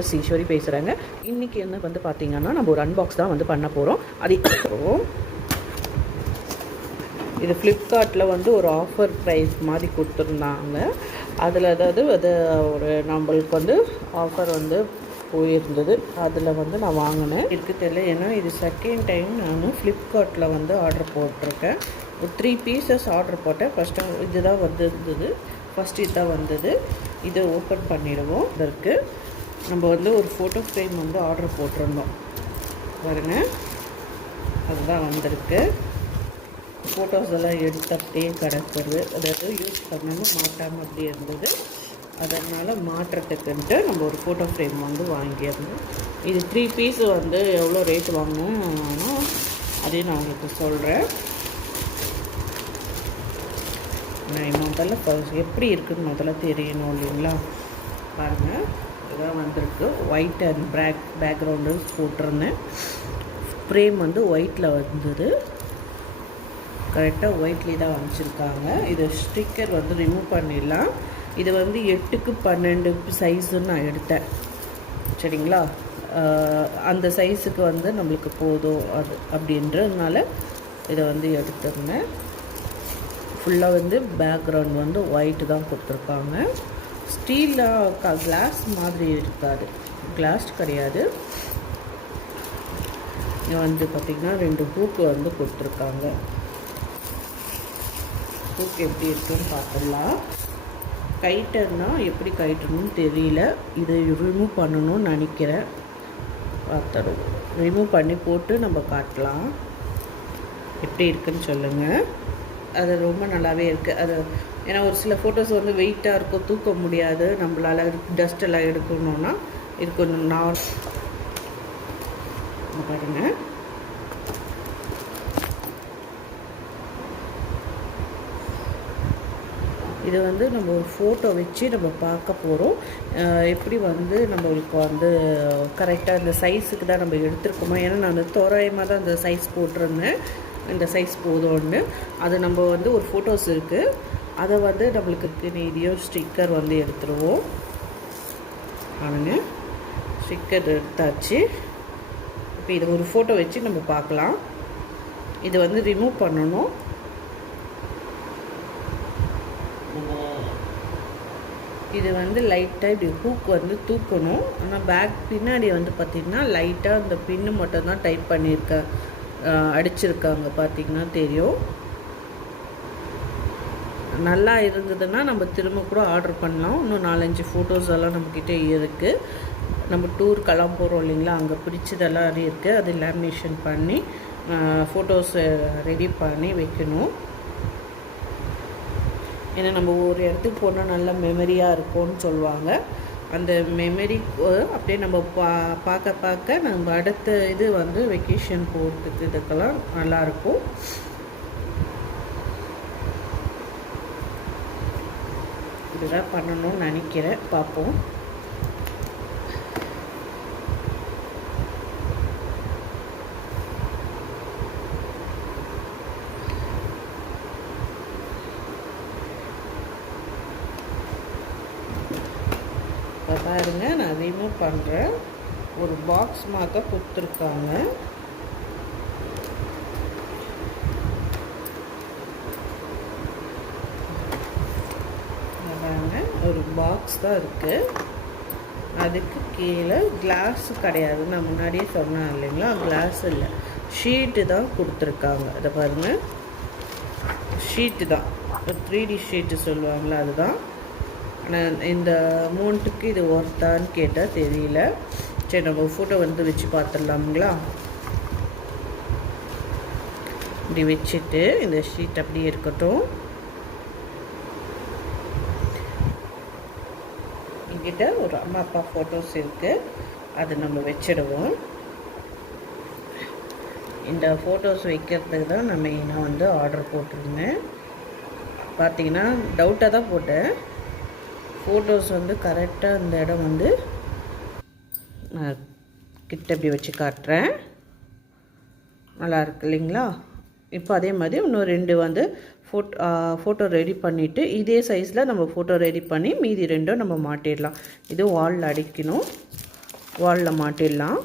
ஈஸ்வரி பேசுகிறேங்க. இன்றைக்கி என்ன வந்து பார்த்திங்கன்னா நம்ம ஒரு அன்பாக்ஸ் தான் வந்து பண்ண போகிறோம். அது இது ஃப்ளிப்கார்ட்டில் வந்து ஒரு ஆஃபர் ப்ரைஸ் மாதிரி கொடுத்துருந்தாங்க. அதில் அதாவது அது ஒரு நம்மளுக்கு வந்து ஆஃபர் வந்து போயிருந்தது. அதில் வந்து நான் வாங்கினேன். இருக்குது தெரியல, ஏன்னா இது செகண்ட் டைம் நான் ஃப்ளிப்கார்ட்டில் வந்து ஆர்டர் போட்டிருக்கேன். ஒரு 3 பீசஸ் ஆர்டர் போட்டேன். ஃபஸ்ட்டு இதுதான் வந்துருந்தது. ஃபஸ்ட்டு இதுதான் வந்தது. இதை ஓப்பன் பண்ணிடுவோம். இதற்கு நம்ம வந்து ஒரு ஃபோட்டோ ஃப்ரேம் வந்து ஆர்டர் போட்டிருந்தோம் பாருங்க, அதுதான் வந்திருக்கு. ஃபோட்டோஸ் எல்லாம் எடுத்து அப்படியே கிடக்கிறது, அதாவது யூஸ் பண்ணணும் மாட்டாமல் அப்படி இருந்தது. அதனால் மாற்றுறதுக்குன்ட்டு நம்ம ஒரு ஃபோட்டோ ஃப்ரேம் வந்து வாங்கியிருந்தோம். இது 3 பீஸு வந்து எவ்வளோ ரேட் வாங்கினோன்னா அதையும் நான் உங்களுக்கு சொல்கிறேன். நான் முதல்ல எப்படி இருக்குதுன்னு முதல்ல தெரியணும் இல்லைங்களா. பாருங்கள், இதான் வந்திருக்கு. ஒயிட் அண்ட் பேக்ரவுண்டு போட்டிருந்தேன். ஃப்ரேம் வந்து ஒயிட்டில் வந்தது. கரெக்டாக ஒயிட்லேயே தான் அமைச்சிருக்காங்க. இது ஸ்டிக்கர் வந்து ரிமூவ் பண்ணிடலாம். இது வந்து 8க்கு 12 சைஸுன்னு நான் எடுத்தேன், சரிங்களா. அந்த சைஸுக்கு வந்து நம்மளுக்கு போதும் அது அப்படின்றதுனால இதை வந்து எடுத்துருந்தேன். ஃபுல்லாக வந்து பேக்ரவுண்ட் வந்து ஒயிட்டு தான் கொடுத்துருக்காங்க. ஸ்டீலில் கிளாஸ் மாதிரி இருக்காது, கிளாஸ் கிடையாது. இங்கே வந்து பார்த்திங்கன்னா 2 ஹூக்கு வந்து கொடுத்துருக்காங்க. ஹூக் எப்படி இருக்குன்னு பார்த்துடலாம். கைட்டர்னா எப்படி கைட்டணும்னு தெரியல. இதை ரிமூவ் பண்ணணும்னு நினைக்கிறேன். பார்த்துடும், ரிமூவ் பண்ணி போட்டு நம்ம காட்டலாம். எப்படி இருக்குன்னு சொல்லுங்கள். அது ரொம்ப நல்லாவே இருக்குது. அது ஏன்னா ஒரு சில ஃபோட்டோஸ் வந்து வெயிட்டாக இருக்கும், தூக்க முடியாது. நம்மளால் டஸ்ட் எல்லாம் எடுக்கணுன்னா இது கொஞ்சம் பாருங்க. இது வந்து நம்ம ஒரு ஃபோட்டோ வச்சு நம்ம பார்க்க போகிறோம். எப்படி வந்து நம்மளுக்கு வந்து கரெக்டாக இந்த சைஸுக்கு தான் நம்ம எடுத்துருக்கோமா. ஏன்னா நான் தோராயமாக தான் இந்த சைஸ் போட்டிருந்தேன். இந்த சைஸ் போதும்னு அது நம்ம வந்து ஒரு ஃபோட்டோஸ் இருக்குது, அதை வந்து நம்மளுக்கு நீதியோ ஸ்டிக்கர் வந்து எடுத்துருவோம். பாருங்க, ஸ்டிக்கர் எடுத்தாச்சு. இப்போ இதை ஒரு ஃபோட்டோ வச்சு நம்ம பார்க்கலாம். இது வந்து ரிமூவ் பண்ணணும். இது வந்து லைட்டாக இப்படி ஹூக் வந்து தூக்கணும். ஆனால் பேக் பின்னாடி வந்து பார்த்திங்கன்னா லைட்டாக அந்த பின்னு மட்டும் தான் டைப் பண்ணியிருக்கேன், அடிச்சிருக்காங்க, பார்த்திங்கன்னா தெரியும். நல்லா இருந்ததுன்னா நம்ம திரும்ப கூட ஆர்டர் பண்ணலாம். இன்னும் 4-5 ஃபோட்டோஸ் எல்லாம் நம்மக்கிட்ட இருக்குது. நம்ம டூருக்கெல்லாம் போகிறோம் இல்லைங்களா, அங்கே பிடிச்சதெல்லாம் இருக்குது. அது லேமினேஷன் பண்ணி ஃபோட்டோஸை ரெடி பண்ணி வைக்கணும். ஏன்னா நம்ம ஒரு இடத்துக்கு போனால் நல்ல மெமரியாக இருக்கும்னு சொல்லுவாங்க. அந்த மெமரி அப்படியே நம்ம பார்க்க நம்ம அடுத்த இது வந்து வெக்கேஷன் போகிறதுக்கு இதுக்கெல்லாம் நல்லாயிருக்கும். இதுதான் பண்ணணும்னு நினைக்கிறேன், பார்ப்போம். பாருங்க, நான் ரிமூவ் பண்ணுறேன். ஒரு பாக்ஸ் மாக்க கொடுத்துருக்காங்க. ஒரு பாக்ஸ் தான் இருக்குது. அதுக்கு கீழே கிளாஸ் கிடையாது. நான் முன்னாடியே சொன்னேன் இல்லைங்களா, கிளாஸ் இல்லை, ஷீட்டு தான் கொடுத்துருக்காங்க. அதை பாருங்கள், ஷீட்டு தான், 3D ஷீட்டு சொல்லுவாங்களா, அதுதான். ஆனால் இந்த அமௌண்ட்டுக்கு இது ஒர்த்தான்னு கேட்டால் தெரியல. சரி, நம்ம ஃபோட்டோ வந்து வச்சு பார்த்துடலாமுங்களா. இப்படி வச்சுட்டு இந்த ஷீட் அப்படியே இருக்கட்டும். என்கிட்ட ஒரு அம்மா அப்பா ஃபோட்டோஸ் இருக்குது, அது நம்ம வச்சிடுவோம். இந்த ஃபோட்டோஸ் வைக்கிறதுக்கு தான் நான் மெயினாக வந்து ஆர்டர் போட்டிருந்தேன். பார்த்திங்கன்னா டவுட்டாக தான் போட்டேன். ஃபோட்டோஸ் வந்து கரெக்டாக இந்த இடம் வந்து நான் கிட்ட அப்படி வச்சு காட்டுறேன். நல்லா இருக்கு இல்லைங்களா. இப்போ அதே மாதிரி இன்னும் 2 வந்து ஃபோட்டோ ரெடி பண்ணிவிட்டு இதே சைஸில் நம்ம ஃபோட்டோ ரெடி பண்ணி மீதி 2 நம்ம மாட்டிடலாம். இது வாலில் அடிக்கணும். வாலில் மாட்டிடலாம்.